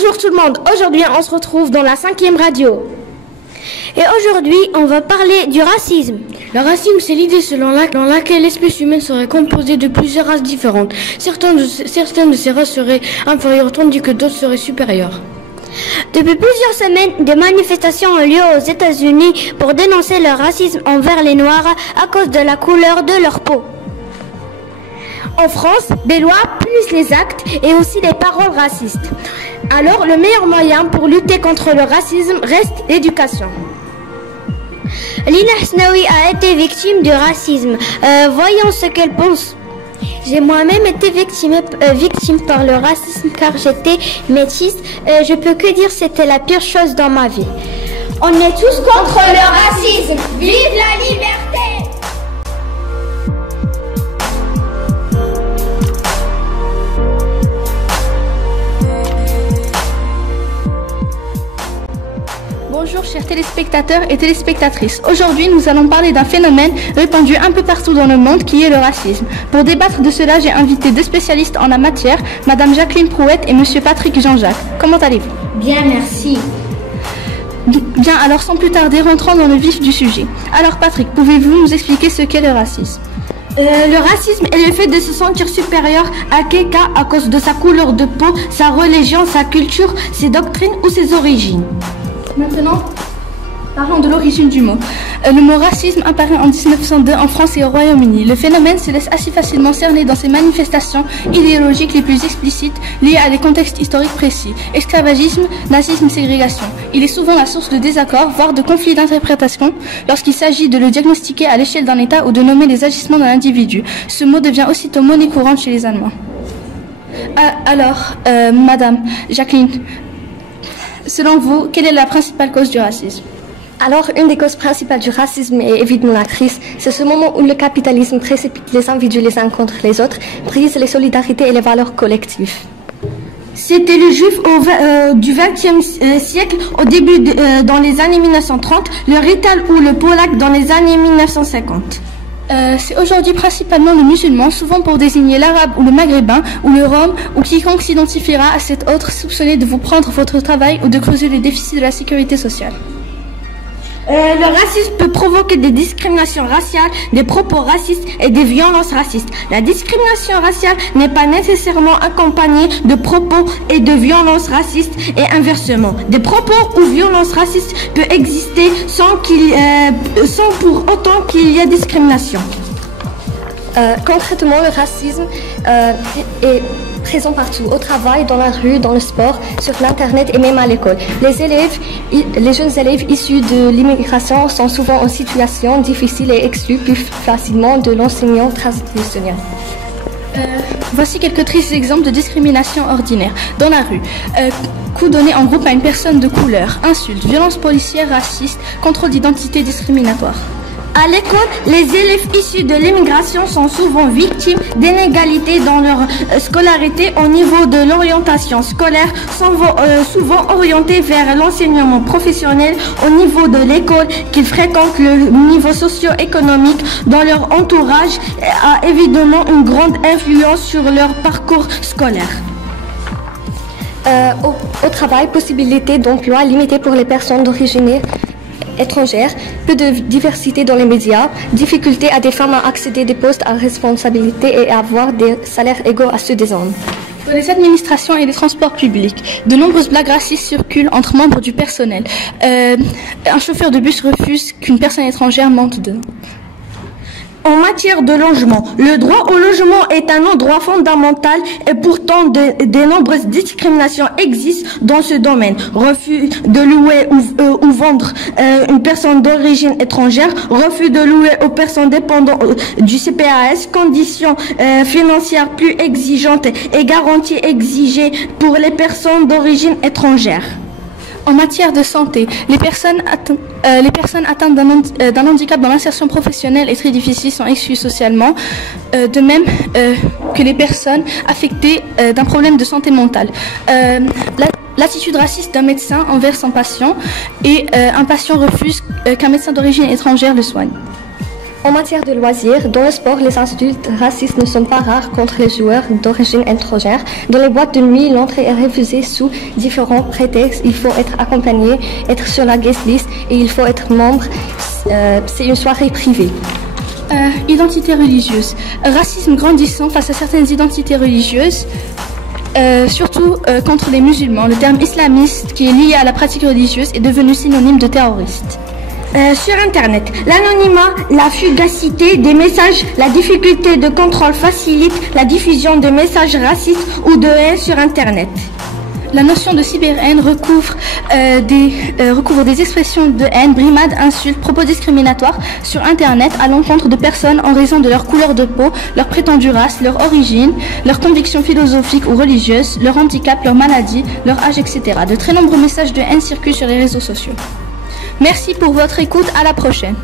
Bonjour tout le monde, aujourd'hui on se retrouve dans la 5e radio. Et aujourd'hui on va parler du racisme. Le racisme, c'est l'idée selon laquelle l'espèce humaine serait composée de plusieurs races différentes. Certaines de ces races seraient inférieures tandis que d'autres seraient supérieures. Depuis plusieurs semaines, des manifestations ont lieu aux États-Unis pour dénoncer le racisme envers les Noirs à cause de la couleur de leur peau. En France, des lois punissent les actes et aussi les paroles racistes. Alors, le meilleur moyen pour lutter contre le racisme reste l'éducation. Lina Hasnaoui a été victime de racisme. Voyons ce qu'elle pense. J'ai moi-même été victime par le racisme car j'étais métisse. Je peux que dire que c'était la pire chose dans ma vie. On est tous contre le racisme. Vive la liberté! Bonjour chers téléspectateurs et téléspectatrices. Aujourd'hui, nous allons parler d'un phénomène répandu un peu partout dans le monde qui est le racisme. Pour débattre de cela, j'ai invité deux spécialistes en la matière, Madame Jacqueline Prouette et Monsieur Patrick Jean-Jacques. Comment allez-vous? Bien, merci. Bien, alors sans plus tarder, rentrons dans le vif du sujet. Alors Patrick, pouvez-vous nous expliquer ce qu'est le racisme? Le racisme est le fait de se sentir supérieur à quelqu'un à cause de sa couleur de peau, sa religion, sa culture, ses doctrines ou ses origines. Maintenant, parlons de l'origine du mot. Le mot racisme apparaît en 1902 en France et au Royaume-Uni. Le phénomène se laisse assez facilement cerner dans ses manifestations idéologiques les plus explicites liées à des contextes historiques précis. Esclavagisme, nazisme, ségrégation. Il est souvent la source de désaccords, voire de conflits d'interprétation lorsqu'il s'agit de le diagnostiquer à l'échelle d'un État ou de nommer les agissements d'un individu. Ce mot devient aussitôt monnaie courante chez les Allemands. Alors, Madame Jacqueline, selon vous, quelle est la principale cause du racisme? Alors, une des causes principales du racisme est évidemment la crise. C'est ce moment où le capitalisme précipite les individus les uns contre les autres, brise les solidarités et les valeurs collectives. C'était le juif du XXe siècle, au début dans les années 1930, le rital ou le polac dans les années 1950. C'est aujourd'hui principalement le musulman, souvent pour désigner l'arabe ou le maghrébin, ou le rome, ou quiconque s'identifiera à cet autre soupçonné de vous prendre votre travail ou de creuser le déficit de la sécurité sociale. Le racisme peut provoquer des discriminations raciales, des propos racistes et des violences racistes. La discrimination raciale n'est pas nécessairement accompagnée de propos et de violences racistes et inversement. Des propos ou violences racistes peuvent exister sans pour autant qu'il y ait discrimination. Concrètement, le racisme est présent partout, au travail, dans la rue, dans le sport, sur l'internet et même à l'école. Les jeunes élèves issus de l'immigration sont souvent en situation difficile et exclus plus facilement de l'enseignement traditionnel. Voici quelques tristes exemples de discrimination ordinaire. Dans la rue, coup donné en groupe à une personne de couleur, insultes, violences policières racistes, contrôle d'identité discriminatoire. À l'école, les élèves issus de l'immigration sont souvent victimes d'inégalités dans leur scolarité au niveau de l'orientation scolaire, souvent orientés vers l'enseignement professionnel au niveau de l'école qu'ils fréquentent. Le niveau socio-économique dans leur entourage a évidemment une grande influence sur leur parcours scolaire. Au travail, possibilité d'emploi limitée pour les personnes d'origine étrangère, peu de diversité dans les médias, difficulté à des femmes à accéder à des postes à responsabilité et à avoir des salaires égaux à ceux des hommes. Dans les administrations et les transports publics, de nombreuses blagues racistes circulent entre membres du personnel. Un chauffeur de bus refuse qu'une personne étrangère monte dedans. En matière de logement, le droit au logement est un droit fondamental et pourtant de nombreuses discriminations existent dans ce domaine. Refus de louer ou vendre une personne d'origine étrangère, refus de louer aux personnes dépendantes du CPAS, conditions financières plus exigeantes et garanties exigées pour les personnes d'origine étrangère. En matière de santé, les personnes atteintes d'un handicap dans l'insertion professionnelle et très difficile sont exclues socialement, de même que les personnes affectées d'un problème de santé mentale. L'attitude raciste d'un médecin envers son patient et un patient refuse qu'un médecin d'origine étrangère le soigne. En matière de loisirs, dans le sport, les insultes racistes ne sont pas rares contre les joueurs d'origine étrangère. Dans les boîtes de nuit, l'entrée est refusée sous différents prétextes. Il faut être accompagné, être sur la guest list et il faut être membre. C'est une soirée privée. Identité religieuse. Racisme grandissant face à certaines identités religieuses. Surtout contre les musulmans. Le terme islamiste qui est lié à la pratique religieuse est devenu synonyme de terroriste. Sur Internet, l'anonymat, la fugacité des messages, la difficulté de contrôle facilite la diffusion de messages racistes ou de haine sur Internet. La notion de cyberhaine recouvre des expressions de haine, brimades, insultes, propos discriminatoires sur Internet à l'encontre de personnes en raison de leur couleur de peau, leur prétendue race, leur origine, leurs convictions philosophiques ou religieuses, leur handicap, leur maladie, leur âge, etc. De très nombreux messages de haine circulent sur les réseaux sociaux. Merci pour votre écoute, à la prochaine.